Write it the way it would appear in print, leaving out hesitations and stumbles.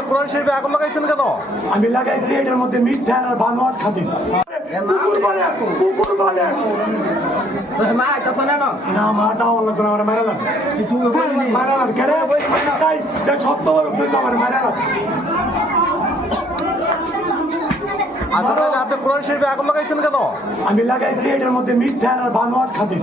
কোরআন শরীফে আগুন লাগাইছেন কেন? আমি লাগাইছি এটার মধ্যে মিথ্যা আর বানোয়াট খাবি না মাটা অল্লাহ করে আমার মারা লাগবে মারা লাগবে কেন তাই সত্য বড় আমার মারা লাগবে আচ্ছা তাহলে আপনি কোরআন শরীফে আগুন লাগাইছেন কেন? আমি লাগাইছি এটার মধ্যে মিথ্যা আর বানোয়াট খাবি